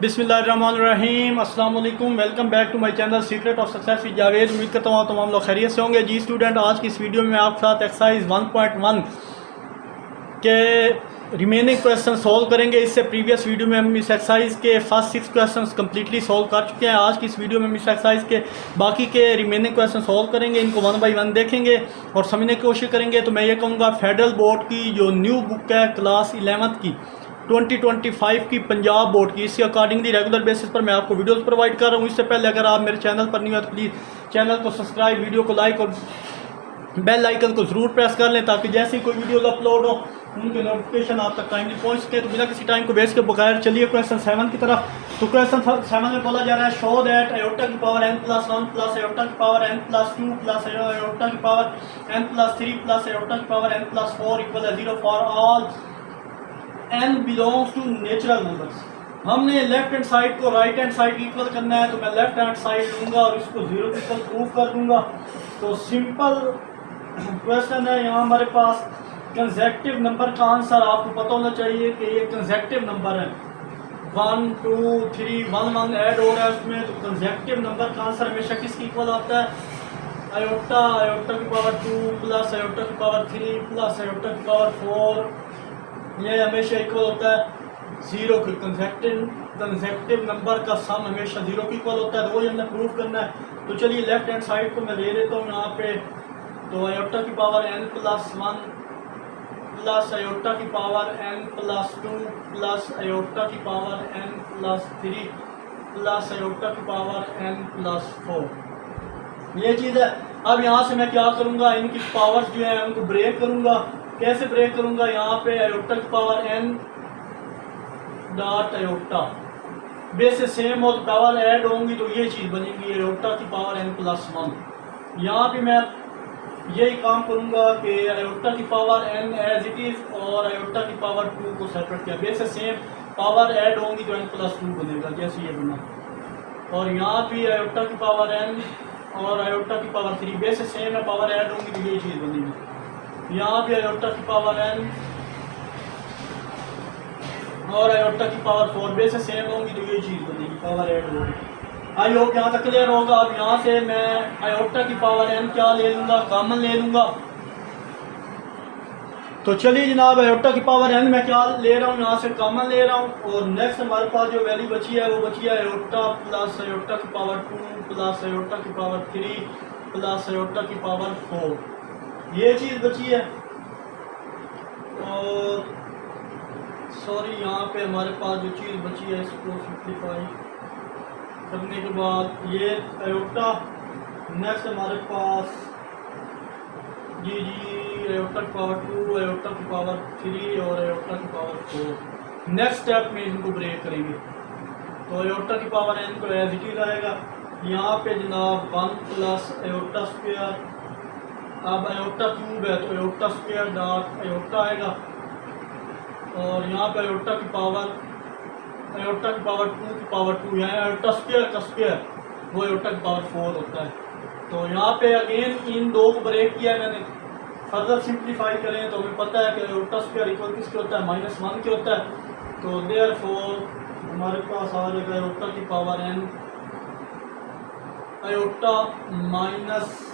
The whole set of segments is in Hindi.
बिस्मिल्लाहिर्रहमानिर्रहीम अस्सलाम वालेकुम। Welcome back to my channel secret of success with Javed. उम्मीद करता हूँ तमाम लोग खैरियत से होंगे। जी स्टूडेंट, आज की इस वीडियो में आपके साथ एक्सरसाइज 1.1 के रिमेनिंग क्वेश्चन सॉल्व करेंगे। इससे प्रीवियस वीडियो में हम इस एक्सरसाइज के फर्स्ट 6 क्वेश्चन कम्प्लीटली सॉल्व कर चुके हैं। आज की इस वीडियो में हम इस एक्सरसाइज के बाकी के रिमेनिंग क्वेश्चन सॉल्व करेंगे। इनको 1 बाई 1 देखेंगे और समझने की कोशिश करेंगे। तो मैं ये कहूँगा, फेडरल बोर्ड की जो न्यू बुक है क्लास 11th की 2025 की पंजाब बोर्ड की, इसके अकॉर्डिंगली रेगुलर बेसिस पर मैं आपको वीडियोस प्रोवाइड कर रहा हूँ। इससे पहले अगर आप मेरे चैनल पर नहीं हो तो प्लीज़ चैनल को सब्सक्राइब, वीडियो को लाइक और बेल आइकन को ज़रूर प्रेस कर लें, ताकि जैसे ही कोई वीडियोस अपलोड हो उनके नोटिफिकेशन आप तक टाइमली पहुँच सके। तो बिना किसी टाइम को वेस्ट के बगैर चलिए क्वेश्चन 7 की तरफ। तो क्वेश्चन 7 में बोला जा रहा है, शो दैट आयोटा की power n plus 1 plus iota की power n plus 2 plus iota की power n plus 3 plus iota की power n plus 4 equal 0 for all n belongs to natural numbers. हमने लेफ्ट हैंड साइड को राइट हैंड साइड इक्वल करना है, तो मैं लेफ्ट हैंड साइड लूंगा और इसको 0 के इक्वल प्रूव कर दूंगा। तो सिंपल क्वेश्चन है। यहाँ हमारे पास कंसेक्टिव नंबर का आंसर आपको पता होना चाहिए कि ये कंसेक्टिव नंबर है। 1 2 3 1 1 ऐड हो रहा है उसमें, तो कंसेक्टिव नंबर का आंसर हमेशा किसकी इक्वल आता है? आयोटा, आयोटा की पावर 2 प्लस आयोटा की पावर 3 प्लस आयोटा की पावर 4, ये हमेशा इक्वल होता है 0 के। कंसेक्टिव नंबर का सम हमेशा 0 के इक्वल होता है, तो वही हमने प्रूव करना है। तो चलिए लेफ्ट हैंड साइड को मैं ले लेता हूँ यहाँ पे। तो आयोटा की power n plus 1 plus iota की power n plus 2 plus iota की power n plus 3 plus iota की पावर n प्लस 4, ये चीज़ है। अब यहाँ से मैं क्या करूँगा, इनकी पावर्स जो है उनको ब्रेक करूँगा। कैसे ब्रेक करूँगा? यहाँ पे आयोटा की power n dot iota base से सेम हो तो पावर ऐड होंगी, तो ये चीज़ बनेगी आयोटा की पावर n प्लस 1। यहाँ पे मैं यही काम करूँगा कि आयोटा की power n as it is और आयोटा की पावर 2 को सेपरेट किया। बेस से सेम पावर ऐड होंगी तो n प्लस 2 बनेगा, जैसे ये बना। और यहाँ भी आयोटा की पावर n और आयोटा की पावर 3 बेस से सेम है, पावर ऐड होंगी तो ये चीज़ बनेगी। यहाँ भी आयोटा की पावर n और आयोटा की पावर 4 बेस से सेम होंगी तो ये चीज़ बनेगी, पावर ऐड होगी। आई होप यहाँ तक क्लियर होगा। अब यहाँ से मैं आयोटा की पावर n क्या ले लूँगा, कॉमन ले लूँगा। तो चलिए जनाब, आयोटा की पावर n मैं क्या ले रहा हूँ, यहाँ से कॉमन ले रहा हूँ। और नेक्स्ट हमारे पास जो वैल्यू बची है वो बची है आयोटा प्लस आयोटा की पावर 2 प्लस आयोटा की पावर 3 प्लस आयोटा की पावर 4, ये चीज़ बची है। और सॉरी, यहाँ पे हमारे पास जो चीज़ बची है इसको सिंप्लीफाई करने के बाद ये आयोटा, नेक्स्ट हमारे पास जी आयोटा की पावर 2 आयोटा की पावर 3 और आयोटा की पावर 4। नेक्स्ट स्टेप में इनको ब्रेक करेंगे। तो आयोटा की पावर n को एज इट इज आएगा। यहाँ पे जनाब 1 प्लस आयोटा स्क्वायर, अब आयोटा क्यूब है तो आयोटा स्क्वायर डॉट आयोटा आएगा। और यहाँ पे आयोटा की पावर 2 की पावर 2, यहाँ आयोटा स्क्वायर का स्क्वायर वो आयोटा की पावर 4 होता है। तो यहाँ पे अगेन इन दो को ब्रेक किया मैंने। फर्दर सिंप्लीफाई करें तो हमें पता है कि आयोटा स्क्वायर इक्वल किसके होता है, -1 के होता है। तो देयरफॉर हमारे पास आ जाएगा आयोटा की पावर n आयोटा माइनस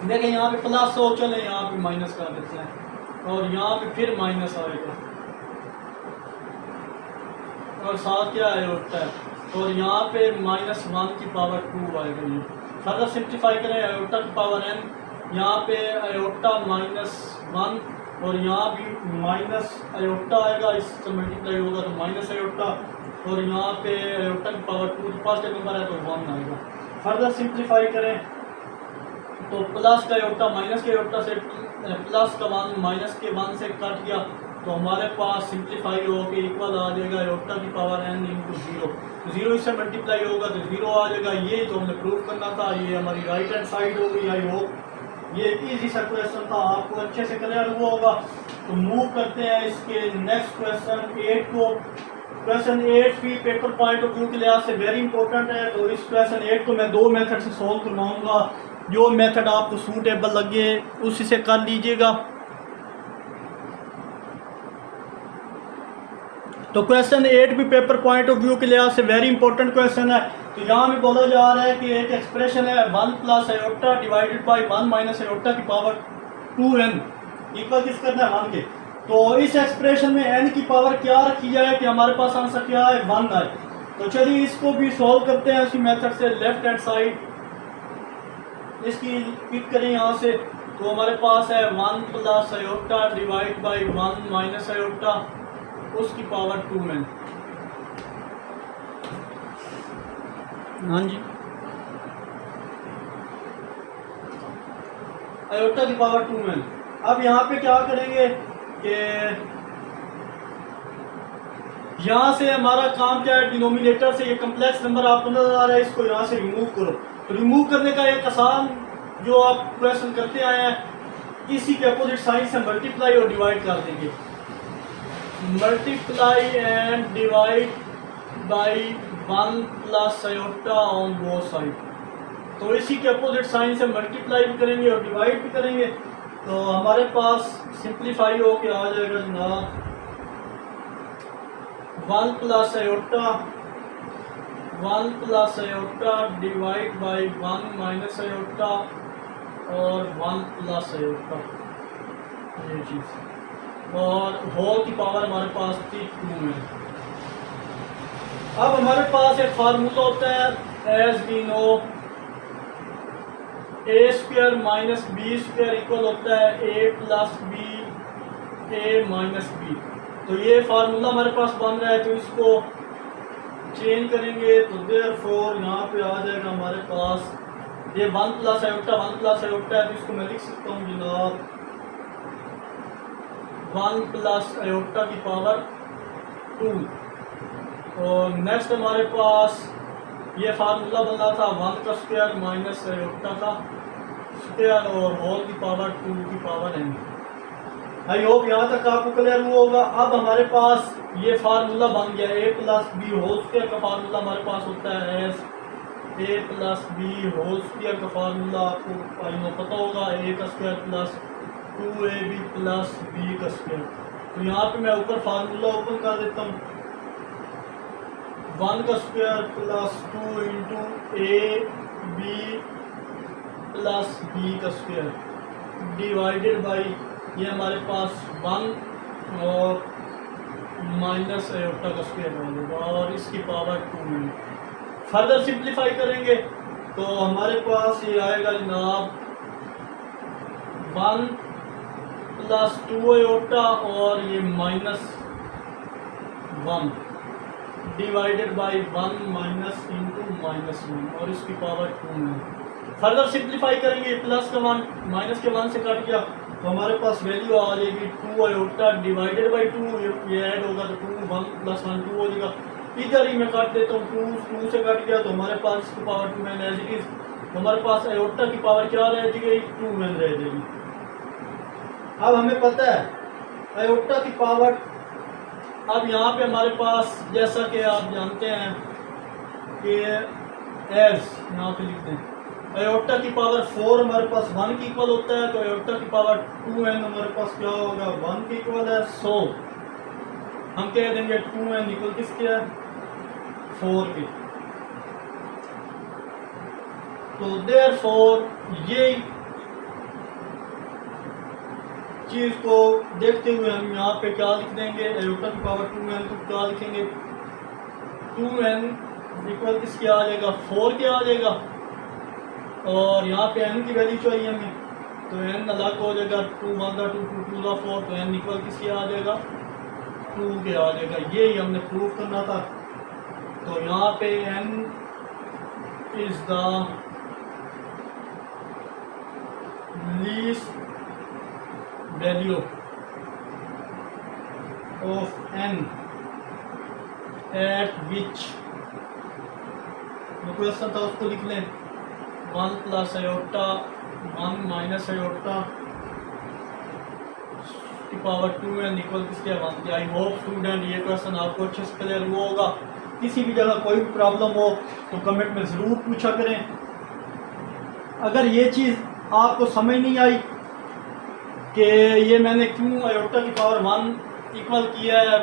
देखें यहाँ पे प्लस हो, चले यहाँ पे माइनस कर देते हैं और यहाँ पे फिर माइनस आएगा और साथ क्या आयोटा है। और यहाँ पे -1 की पावर 2 आएगा। ये फर्दर सिंप्लीफाई करें, आयोटा की पावर n, यहाँ पे आयोटा -1 और यहाँ भी माइनस आयोटा आएगा, इससे मल्टीप्लाई होगा तो माइनस आयोटा। और यहाँ पे आयोटा की पावर 2 फर्स्ट नंबर है तो 1 आएगा। फर्दर सिंप्लीफाई करें तो प्लस का आयोटा माइनस के आयोटा से, प्लस का 1 माइनस के 1 से कट गया, तो हमारे पास सिंप्लीफाई हो के इक्वल आ जाएगा आयोटा की पावर n इंटू 0। तो 0 इससे मल्टीप्लाई होगा तो 0 आ जाएगा। ये तो हमने प्रूव करना था। ये हमारी राइट हैंड साइड हो गई। आई होप ये इजी सा क्वेश्चन था, आपको अच्छे से क्लियर हुआ होगा। तो मूव करते हैं इसके नेक्स्ट क्वेश्चन 8 को। क्वेश्चन 8 भी पेपर पॉइंट ऑफ व्यू के लिहाज से वेरी इंपॉर्टेंट है। तो इस क्वेश्चन 8 को मैं 2 मेथड से सॉल्व करवाऊंगा। जो मेथड आपको सूटेबल लगे उसी से कर लीजिएगा। तो क्वेश्चन 8 भी पेपर पॉइंट ऑफ व्यू के लिहाज से वेरी इंपॉर्टेंट क्वेश्चन है। तो यहाँ में बोला जा रहा है कि एक एक्सप्रेशन है 1 plus iota divided by 1 minus iota की पावर 2n इक्वल किस करना है 1 के। तो इस एक्सप्रेशन में n की पावर क्या रखी जाए कि हमारे पास आंसर क्या है 1 आए। तो चलिए इसको भी सॉल्व करते हैं उसी मेथड से। लेफ्ट हैंड साइड इसकी पिक करें यहाँ से, तो हमारे पास है 1 plus iota divide by 1 minus iota उसकी पावर 2n। हाँ जी, आयोटा की पावर 2n। अब यहाँ पे क्या करेंगे कि यहाँ से हमारा काम क्या है, डिनोमिनेटर से ये कम्प्लेक्स नंबर आपको नजर आ रहा है, इसको यहाँ से रिमूव करो। तो रिमूव करने का एक आसान जो आप क्वेश्चन करते आए हैं, इसी के अपोजिट साइन से मल्टीप्लाई और डिवाइड कर देंगे। Multiply and divide by 1 plus iota on both side. तो इसी के अपोजिट साइन से मल्टीप्लाई भी करेंगे और डिवाइड भी करेंगे। तो हमारे पास सिंप्लीफाई हो के आ जाएगा जनाब 1 plus iota divide by 1 minus iota और 1 प्लस आयोटा, ये चीज़, और होल की पावर हमारे पास थी 2 में। अब हमारे पास एक फार्मूला होता है as we know A square minus B square equal होता है A plus B A minus B. तो ये फार्मूला हमारे पास बन रहा है, तो इसको चेंज करेंगे तो देयरफॉर यहाँ पे आ जाएगा हमारे पास ये 1 प्लस आयोटा है, तो इसको मैं लिख सकता हूँ जनाब 1 प्लस आयोटा की पावर 2। और नेक्स्ट हमारे पास ये फार्मूला बना था 1 का स्क्वायर माइनस आयोटा का स्क्वायर और होल की पावर 2 की पावर n। आई होप यहाँ तक आपको क्लियर हुआ होगा। अब हमारे पास ये फार्मूला बन गया A plus B whole square का फार्मूला हमारे पास होता है as A plus B whole square का फार्मूला आपको आई नो पता होगा, ए का square plus 2ab plus B का स्क्वायर। तो यहाँ पे मैं ऊपर फार्मूला ओपन कर देता हूँ 1 का square plus 2 into A B plus B का स्क्वायर डिवाइडेड बाई ये हमारे पास 1 और माइनस आयोटा का स्क्वायर हो जाएगा और इसकी पावर 2 में। फर्दर सिंप्लीफाई करेंगे तो हमारे पास ये आएगा जनाब 1 प्लस 2 आयोटा और ये minus 1 divided by 1 minus into minus 1 और इसकी पावर 2 में। फर्दर सिंप्लीफाई करेंगे, प्लस का 1 माइनस के 1 से कट गया तो हमारे पास वैल्यू आ जाएगी 2 आयोटा डिवाइडेड बाई 2, ये ऐड होगा तो 2 1 प्लस 1 2 हो जाएगा। इधर ही मैं काट देता हूँ 2 से कट गया तो हमारे पास इसकी पावर 2 मैन एज इट इज। तो हमारे पास आयोटा की पावर क्या रह जाएगी 2 मैन रह जाएगी। अब हमें पता है आयोटा की पावर, अब यहाँ पे हमारे पास जैसा कि आप जानते हैं कि एज यहाँ पे लिखते हैं आयोटा की पावर 4 हमारे पास 1 की इक्वल होता है, तो आयोटा की पावर 2n हमारे पास क्या होगा 1 की इक्वल है। सो हम कह देंगे 2n इक्वल किसके है 4 के। तो देयरफॉर ये चीज को देखते हुए हम यहाँ पे क्या लिख देंगे आयोटा की पावर 2n तो क्या लिखेंगे 2n इक्वल किसके आ जाएगा 4 के आ जाएगा। और यहाँ पे n की वैल्यू चाहिए हमें तो n अलग हो जाएगा 2 1 2 2 2 4 तो n इक्वल किसके आ जाएगा 2 के आ जाएगा। ये ही हमने प्रूव करना था। तो यहाँ पे n is the least value of n eight which question था उसको लिख लें 1 प्लस आयोटा 1 माइनस आयोटा की पावर 2 एंड इक्वल किसके 1 के। आई होप स्टूडेंट ये क्वेश्चन आपको अच्छे से क्लियर हुआ होगा। किसी भी जगह कोई भी प्रॉब्लम हो तो कमेंट में ज़रूर पूछा करें। अगर ये चीज़ आपको समझ नहीं आई कि ये मैंने क्यों आयोटा की पावर 1 इक्वल किया है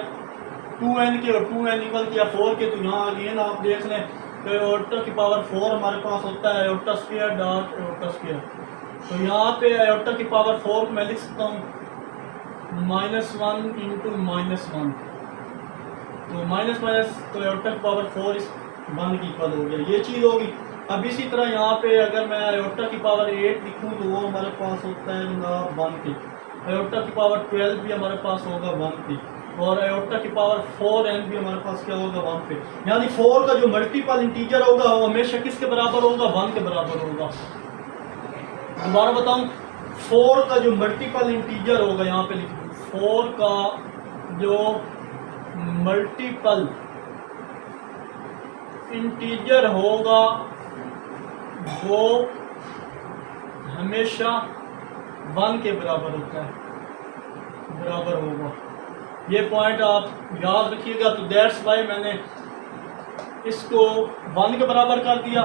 2n के और 2n इक्वल किया 4 के, तो यहाँ अगेन आप देख लें तो आयोटा की पावर 4 हमारे पास होता है iota square dot iota square. तो यहाँ पे आयोटा की पावर 4 को मैं लिख सकता हूँ -1 इंटू -1, तो माइनस माइनस तो आयोटा की पावर 4 इस 1 की इक्वल हो गया, ये चीज़ होगी। अब इसी तरह यहाँ पे अगर मैं आयोटा की पावर 8 लिखूँ तो वो हमारे पास होता है जनाब 1 की, आयोटा की पावर 12 भी हमारे पास होगा 1 की, और आयोटा की पावर 4n भी हमारे पास क्या होगा 1 पे। यानी 4 का जो मल्टीपल इंटीजर होगा वो हमेशा किसके बराबर होगा 1 के बराबर होगा। दोबारा बताऊँ, 4 का जो मल्टीपल इंटीजर होगा यहाँ पे लिखूँ 4 का जो मल्टीपल इंटीजर होगा वो हमेशा 1 के बराबर होता है, बराबर होगा। ये पॉइंट आप याद रखिएगा। तो दैट्स वाई मैंने इसको 1 के बराबर कर दिया,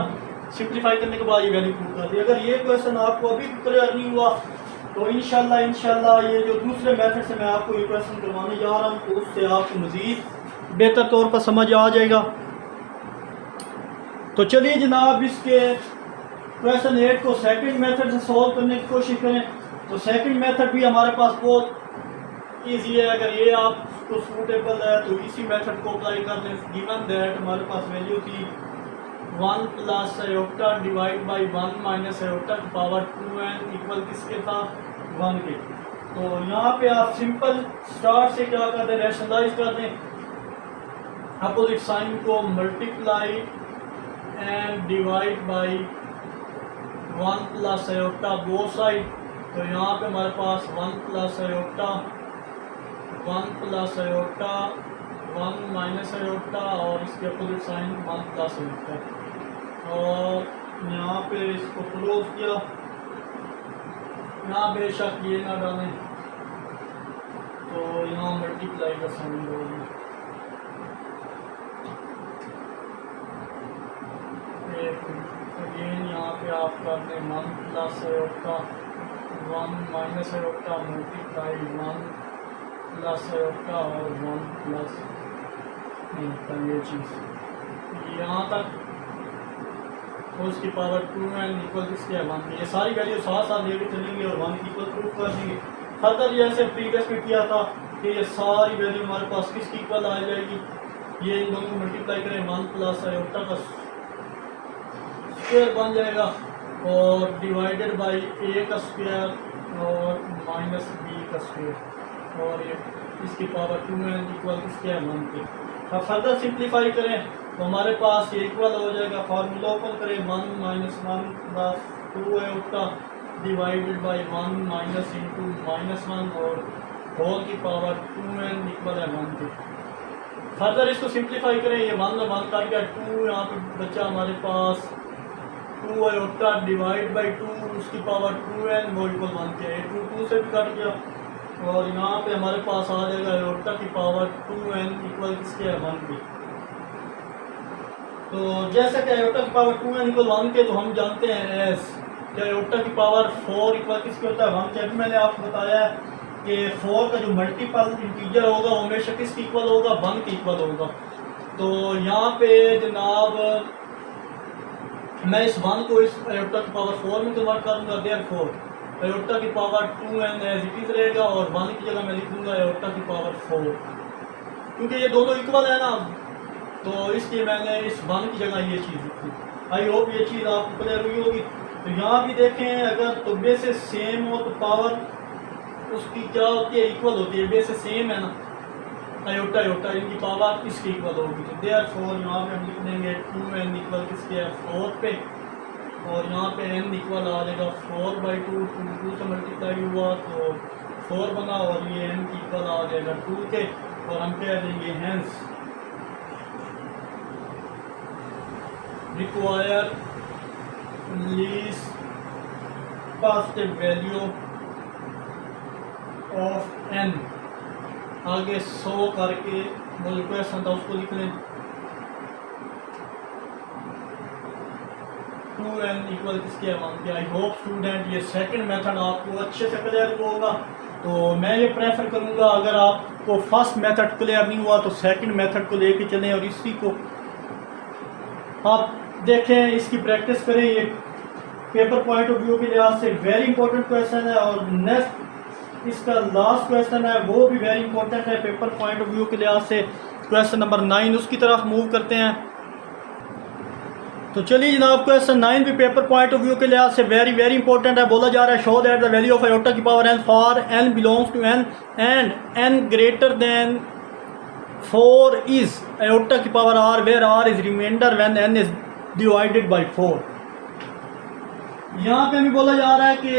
सिंप्लीफाई करने के बाद ये वैल्यू प्रूव कर दी। अगर ये क्वेश्चन आपको अभी क्लियर नहीं हुआ तो इंशाल्लाह ये जो दूसरे मेथड से मैं आपको ये क्वेश्चन करवाने जा रहा हूँ तो उससे आपको मज़ीद बेहतर तौर पर समझ आ जाएगा। तो चलिए जनाब इसके क्वेश्चन 8 को सेकंड मेथड से सॉल्व करने की कोशिश करें। तो सेकंड मेथड भी हमारे पास बहुत ईजी है, अगर ये आपको सूटेबल है तो इसी मेथड को अप्लाई कर लें। गिवन दैट हमारे पास वैल्यू थी 1 plus iota divide by 1 minus iota की पावर 2n इक्वल किसके था 1 के। तो यहाँ पे आप सिंपल स्टार्ट से क्या कर दें, रैशनलाइज कर दें, अपोजिट साइन को multiply and divide by 1 plus iota both side. तो यहाँ पे हमारे पास 1 plus iota 1 plus iota 1 minus iota और इसके अपोजिट साइन 1 प्लस आयोटा, और यहाँ पे इसको क्लोज किया। यहाँ बेशक ये ना डालें तो यहाँ मल्टीप्लाई का साइन होगी, अगेन यहाँ पे आप कर दें 1 plus iota 1 minus iota multiply 1 plus iota और 1 प्लस आयोटा, ये चीज़ यहाँ तक तो उसकी पावर 2n इक्वल किसके है 1। ये सारी वैल्यू साथ साथ लेके चलेंगे और 1 इक्वल प्रूफ कर देंगे। फर्दर जैसे प्रीवियस में किया था कि ये सारी वैल्यू हमारे पास किसकी इक्वल आ जाएगी, ये इन दोनों को मल्टीप्लाई करें 1 प्लस आयोटा का स्क्वायर बन जाएगा और डिवाइडेड बाई a का स्क्वायर और माइनस b का स्क्वायर, और ये इसकी पावर 2n इक्वल किसके है 1 के। अब फर्दर सिंप्लीफाई करें तो हमारे पास ये इक्वल हो जाएगा, फार्मूला ओपन करें 1 minus 1 plus 2 iota divided by 1 minus into minus 1 और होल की पावर 2n इक्वल है 1 के। फर्दर इसको सिंप्लीफाई करें, ये 1 में 1 कट गया 2, यहाँ पे बचा हमारे पास 2 आयोटा डिवाइड बाई 2 उसकी पावर 2n वो इक्वल 1 के, 2 से भी कट गया और यहाँ पे हमारे पास आ जाएगा आयोटा की पावर 2n इक्वल किसके है 1 के। तो जैसे कि आयोटा की पावर 2n इक्वल 1 के, तो हम जानते हैं एस कि आयोटा की पावर 4 इक्वल किसके होता है 1 के। अभी मैंने आपको बताया कि 4 का जो मल्टीपल इंटीजर होगा वो हमेशा किसकी इक्वल होगा 1 के इक्वल होगा। तो यहाँ पे जनाब मैं इस 1 को इस आयोटा की पावर 4 में कन्वर्ट करूँगा, देयरफॉर आयोटा की power 2n as it is रहेगा और 1 की जगह मैं लिख दूँगा आयोटा की पावर 4, क्योंकि ये दोनों इक्वल है ना, तो इसलिए मैंने इस 1 की जगह ये चीज़ लिखी। आई होप ये चीज़ आपको क्लियर हुई होगी। तो यहाँ भी देखें, अगर तो बेस सेम हो तो पावर उसकी क्या होती है इक्वल होती है, बेस सेम है ना, आयोटा आयोटा इनकी पावर इसकी इक्वल होगी। तो देयरफॉर यहाँ पे हम लिख देंगे 2n इक्वल किसके है 4 पे, और यहाँ पे n इक्वल आ जाएगा 4/2, 2 से मल्टीप्लाई हुआ तो 4 बना और ये n की इक्वल आ जाएगा 2 के, और हम कह देंगे hence require least positive value of n। आगे 100 करके वो जो क्वेश्चन था उसको लिख लें, 2 एन इक्वल किसके वन के। आई होप स्टूडेंट ये सेकंड मेथड आपको अच्छे से क्लियर होगा। तो मैं ये प्रेफर करूँगा अगर आपको फर्स्ट मेथड क्लियर नहीं हुआ तो सेकंड मेथड को लेके चलें और इसी को आप देखें, इसकी प्रैक्टिस करें। ये पेपर पॉइंट ऑफ व्यू के लिहाज से वेरी इंपॉर्टेंट क्वेश्चन है। और नेक्स्ट इसका लास्ट क्वेश्चन है वो भी वेरी इंपॉर्टेंट है पेपर पॉइंट ऑफ व्यू के लिहाज से, क्वेश्चन नंबर 9, उसकी तरफ मूव करते हैं। तो चलिए जनाब, क्वेश्चन 9 भी पेपर पॉइंट ऑफ व्यू के लिहाज से वेरी वेरी इंपॉर्टेंट है। बोला जा रहा है show that the value of iota की power n for n belongs to n and n greater than 4 is iota की power r where r is remainder when n is divided by 4। यहाँ पे हमें बोला जा रहा है कि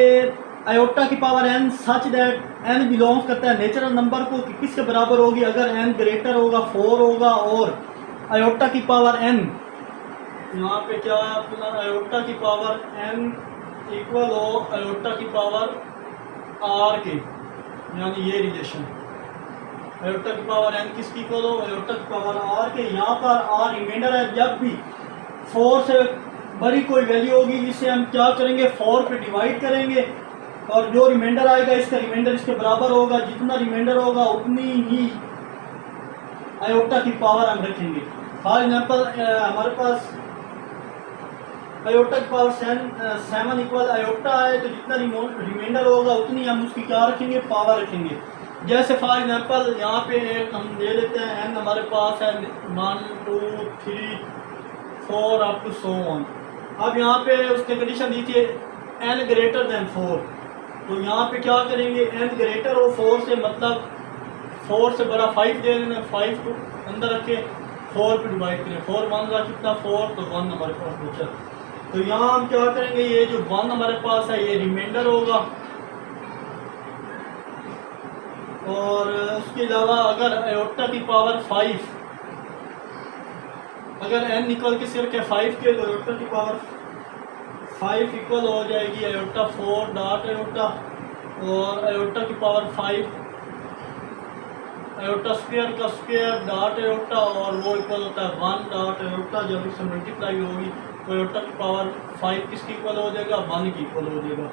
आयोटा की power n such that n belongs करता है नेचुरल नंबर को कि किसके बराबर होगी अगर n ग्रेटर होगा 4 होगा और आयोटा की पावर n, यहाँ पे क्या है अपना आयोटा की पावर n इक्वल हो आयोटा की पावर r के, यानी ये रिलेशन आयोटा की पावर n किसकी इक्वल हो आयोटा की पावर r के। यहाँ पर r रिमाइंडर है, जब भी 4 से बड़ी कोई वैल्यू होगी इसे हम क्या करेंगे 4 पे डिवाइड करेंगे और जो रिमाइंडर आएगा इसका रिमाइंडर इसके बराबर होगा। जितना रिमाइंडर होगा उतनी ही आयोटा की पावर हम रखेंगे। फॉर एग्जाम्पल हमारे पास आयोटा की पावर 7 इक्वल आयोटा है तो जितना रिमाइंडर होगा उतनी हम उसकी क्या रखेंगे पावर रखेंगे। जैसे फॉर एग्जाम्पल यहाँ पे एक हम ले लेते हैं n हमारे पास है 1 2 3 4 अप टू सो ऑन। अब यहाँ पे उसने कंडीशन दी थी n ग्रेटर देन 4, तो यहाँ पे क्या करेंगे n ग्रेटर हो 4 से, मतलब 4 से बड़ा 5 दे देना, 5 को अंदर रखे 4 पे डिवाइड करें, 4 1 का कितना 4 तो 1 हमारे पास बचा। तो यहाँ हम क्या करेंगे ये जो 1 हमारे पास है ये रिमाइंडर होगा और उसके अलावा अगर आयोटा की पावर 5 अगर n इक्वल किसके रखे 5 के तो आयोटा की पावर 5 इक्वल हो जाएगी आयोटा 4 डॉट आयोटा और आयोटा की पावर 5 आयोटा स्क्वायर का स्क्वायर डॉट आयोटा और वो इक्वल होता है 1 डॉट आयोटा। जब इससे मल्टीप्लाई होगी तो आयोटा की पावर 5 किसकी इक्वल हो जाएगा 1 की इक्वल हो जाएगा।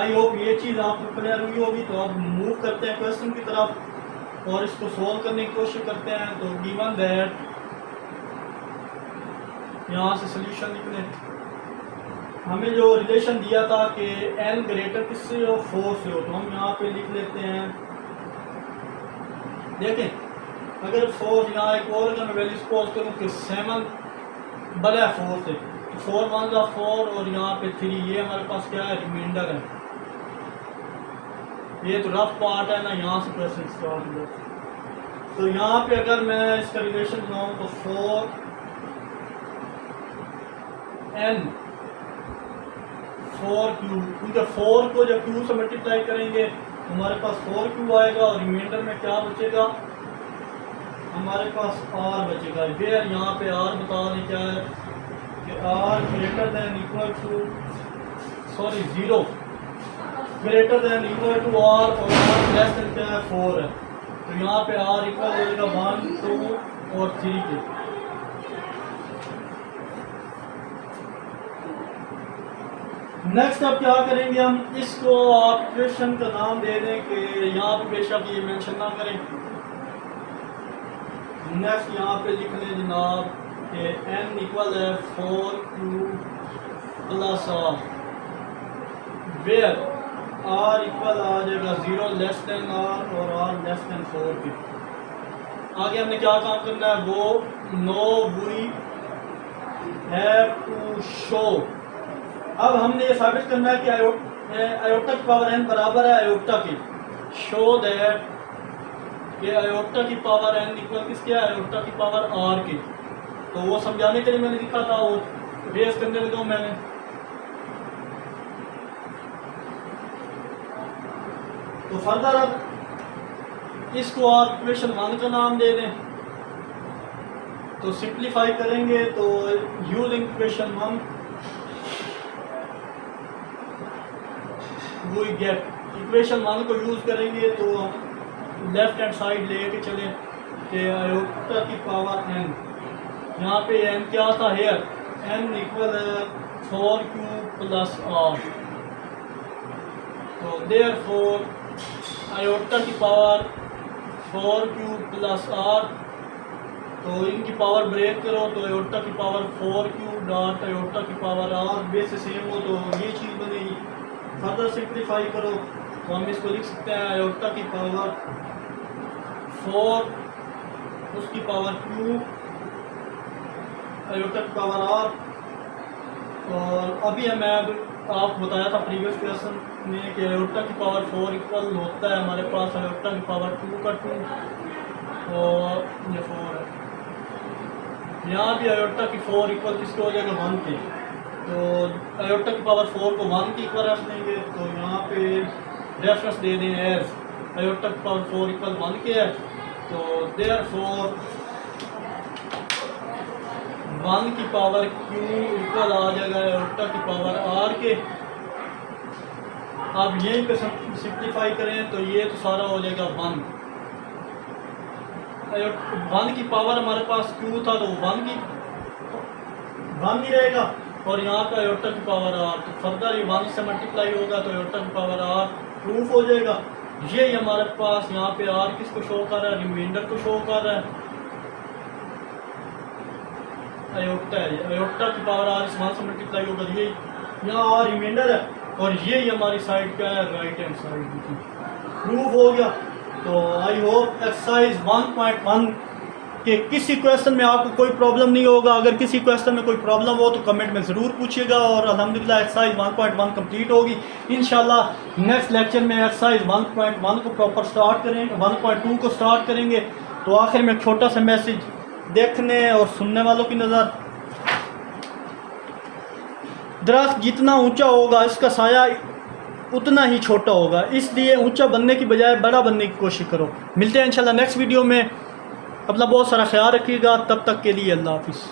आई होप ये चीज़ आपको क्लियर हुई होगी। तो अब मूव करते हैं क्वेश्चन की तरफ और इसको सोल्व करने की कोशिश करते हैं। तो गिवन दैट यहाँ से सोल्यूशन निकले, हमें जो रिलेशन दिया था कि n ग्रेटर किससे हो 4 से हो, तो हम यहाँ पे लिख लेते हैं। देखें अगर 4 यहाँ एक और अगर मैं वैल्यू सपोज करूँ कि 7 बड़ा है 4 से, तो 4 1 का 4 और यहाँ पे 3, ये हमारे पास क्या है रिमाइंडर है। ये तो रफ पार्ट है ना, यहाँ से क्वेश्चन स्टार्ट हो। तो यहाँ पे अगर मैं इसका रिलेशन बनाऊँ तो 4 n 4 क्यू, क्योंकि 4 को जब क्यू से मल्टीप्लाई करेंगे तो हमारे पास 4 क्यू आएगा और रिमाइंडर में क्या बचेगा हमारे पास r बचेगा। वेयर यहाँ पे r बता दें क्या है कि r greater than equal to 0 greater than equal to r और r लेस देन क्या है 4 है। तो यहाँ पे r इक्वल हो जाएगा 1 2 और 3 के। नेक्स्ट अब क्या करेंगे हम इसको आप इक्वेशन का नाम दे दें कि यहाँ पे बेशक ये मेंशन ना करें। नेक्स्ट यहाँ पे लिख लें जनाब कि n इक्वल है 4q plus r where r equal आ जाएगा 0 लेस देन r और r लेस देन 4 के। आगे हमने क्या काम करना है वो no we have to show. अब हमने ये साबित करना है कि आयोटा की पावर n बराबर है आयोटा की। शो दैट ये आयोटा की पावर n इक्वल किसके आयोटा की पावर r की। तो वो समझाने के लिए मैंने लिखा था, वो रेस करने लगा मैंने। तो फर्दर अब इसको आप इक्वेशन 1 का नाम दे दें। तो सिंप्लीफाई करेंगे तो यूजिंग इक्वेशन 1 वो गेट इक्वेशन 1 को यूज़ करेंगे तो हम लेफ्ट हैंड साइड लेके चले कि आयोटा की पावर n, यहाँ पे n क्या था here n equal 4q plus r। तो देयरफॉर आयोटा की पावर 4q प्लस r, तो इनकी पावर ब्रेक करो तो आयोटा की पावर 4q डॉट आयोटा की पावर r बेस से सेम हो तो ये चीज़ बनेगी। फर्दर सिंप्लीफाई करो तो हम इसको लिख सकते हैं आयोटा की पावर 4 उसकी पावर q आयोटा की पावर r। और अभी हमें आपको बताया था प्रीवियस क्वेश्चन में कि आयोटा की पावर 4 इक्वल होता है हमारे पास आयोटा की पावर 2 का 2 और ये 4 है। यहाँ भी आयोटा की 4 इक्वल किसको हो जाएगा 1 के, तो आयोटा की पावर 4 को 1 की इक्वल रख देंगे। तो यहाँ पे रेफरेंस दे दें एज आयोटा की पावर 4 इक्वल 1 के है, तो देयरफॉर 1 की पावर q इक्वल आ जाएगा आयोटा की पावर r के। आप यहीं पे सिंप्लीफाई करें तो ये तो सारा हो जाएगा 1 की पावर हमारे पास q था तो 1 ही रहेगा और यहाँ पे आयोटा की पावर r, तो फर्दर ये 1 से मल्टीप्लाई होगा तो आयोटा की पावर r प्रूफ हो जाएगा। ये हमारे पास यहाँ पे r किसको शो कर रहा है, रिमाइंडर को शो कर रहा है, आयोटा है। आयोटा की पावर r इस 1 से मल्टीप्लाई होगा, ये यहाँ r रिमाइंडर है और ये हमारी साइड क्या है राइट हैंड साइड। प्रूफ हो गया। तो आई होप एक्सरसाइज 1.1 के किसी क्वेश्चन में आपको कोई प्रॉब्लम नहीं होगा। अगर किसी क्वेश्चन में कोई प्रॉब्लम हो तो कमेंट में ज़रूर पूछिएगा। और अल्हम्दुलिल्लाह एक्सरसाइज 1.1 कंप्लीट होगी। इंशाल्लाह नेक्स्ट लेक्चर में एक्सरसाइज 1.1 को प्रॉपर स्टार्ट करेंगे, 1.2 को स्टार्ट करेंगे। तो आखिर में एक छोटा सा मैसेज देखने और सुनने वालों की नज़र, दरख्त जितना ऊंचा होगा इसका साया उतना ही छोटा होगा, इसलिए ऊंचा बनने की बजाय बड़ा बनने की कोशिश करो। मिलते हैं इंशाल्लाह नेक्स्ट वीडियो में। अपना बहुत सारा ख्याल रखिएगा। तब तक के लिए अल्लाह हाफिज़।